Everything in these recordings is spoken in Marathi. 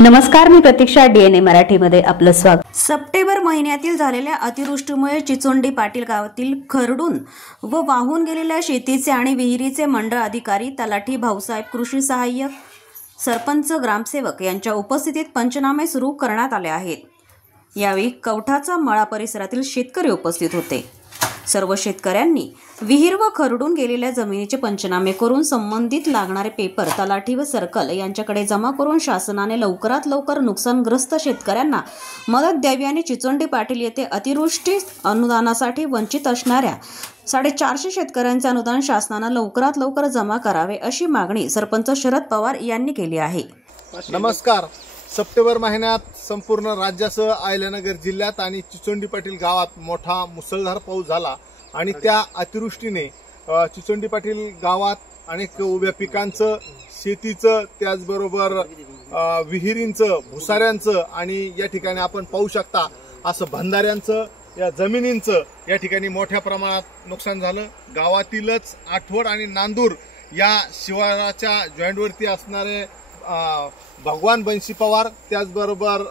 नमस्कार, मी प्रतीक्षा. डीएनए मराठीमध्ये आपलं स्वागत. सप्टेंबर महिन्यातील झालेल्या अतिवृष्टीमुळे चिचोंडी पाटील गावातील खरडून व वाहून गेलेल्या शेतीचे आणि विहिरीचे मंडळ अधिकारी, तलाठी, भाऊसाहेब, कृषी सहाय्यक, सरपंच, ग्रामसेवक यांच्या उपस्थितीत पंचनामे सुरू करण्यात आले आहेत. यावेळी कवठाचा मळा परिसरातील शेतकरी उपस्थित होते. सर्व शेतकऱ्यांनी विहीर व खरडून गेलेल्या जमिनीचे पंचनामे करून संबंधित लागणारे पेपर तलाठी व सर्कल यांच्याकडे जमा करून शासनाने लवकरात लवकर नुकसानग्रस्त शेतकऱ्यांना मदत द्यावी आणि चिचोंडी पाटील येथे अतिवृष्टी अनुदानासाठी वंचित असणाऱ्या 450 शेतकऱ्यांचे अनुदान शासनाने लवकरात लवकर जमा करावे अशी मागणी सरपंच शरद पवार यांनी केली आहे. नमस्कार. सप्टेंबर महिन्यात संपूर्ण राज्यासह अहिल्यानगर जिल्ह्यात आणि चिचोंडी पाटील गावात मोठा मुसळधार पाऊस झाला आणि त्या अतिवृष्टीने चिचोंडी पाटील गावात अनेक उभ्या पिकांचं, शेतीचं, त्याचबरोबर विहिरींचं, भुसाऱ्यांचं आणि या ठिकाणी आपण पाहू शकता असं बंधाऱ्यांचं, या जमिनींचं या ठिकाणी मोठ्या प्रमाणात नुकसान झालं. गावातीलच आठवड आणि नांदूर या शिवाराच्या जॉईंटवरती असणारे भगवान बंशी पवार, त्याचबरोबर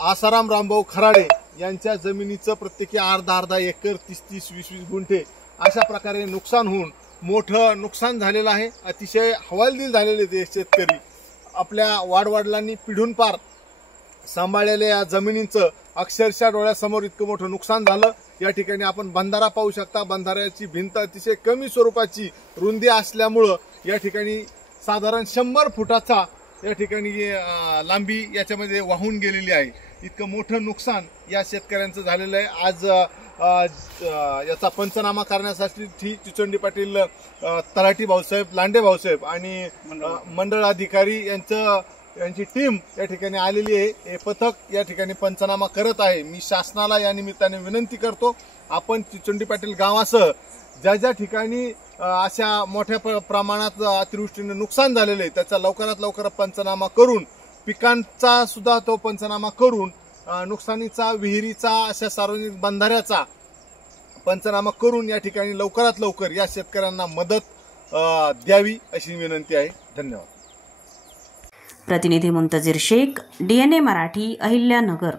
आसाराम रामभाऊ खराडे यांच्या जमिनीचं प्रत्येकी अर्धा एकर, 30-30, 20-20 गुंठे अशा प्रकारे नुकसान होऊन मोठं नुकसान झालेलं आहे. अतिशय हवालदिल झालेले ते शेतकरी आपल्या वाडवडिलांनी पिढून पार सांभाळलेल्या या जमिनींचं अक्षरशः डोळ्यासमोर इतकं मोठं नुकसान झालं. या ठिकाणी आपण बंधारा पाहू शकता. बंधाऱ्याची भिंत अतिशय कमी स्वरूपाची रुंदी असल्यामुळं या ठिकाणी साधारण 100 फुटाचा या ठिकाणी लांबी याच्यामध्ये वाहून गेलेली आहे. इतकं मोठं नुकसान या शेतकऱ्यांचं झालेलं आहे. आज याचा पंचनामा करण्यासाठी चिचोंडी पाटील तलाठी भाऊसाहेब, लांडे भाऊसाहेब आणि मंडळ अधिकारी यांची टीम या ठिकाणी आलेली आहे. हे पथक या ठिकाणी पंचनामा करत आहे. मी शासनाला या निमित्ताने विनंती करतो, आपण चिचोंडी पाटील गावासह ज्या ठिकाणी अशा मोठ्या प्रमाणात अतिवृष्टीने नुकसान झालेले आहे त्याचा लवकरात लवकर पंचनामा करून, पिकांचा सुद्धा तो पंचनामा करून, नुकसानीचा, विहिरीचा, अशा सार्वजनिक बंधाऱ्याचा पंचनामा करून या ठिकाणी लवकरात लवकर या शेतकऱ्यांना मदत द्यावी अशी विनंती आहे. धन्यवाद. प्रतिनिधी मुंतजीर शेख, डीएनए मराठी, अहिल्यानगर.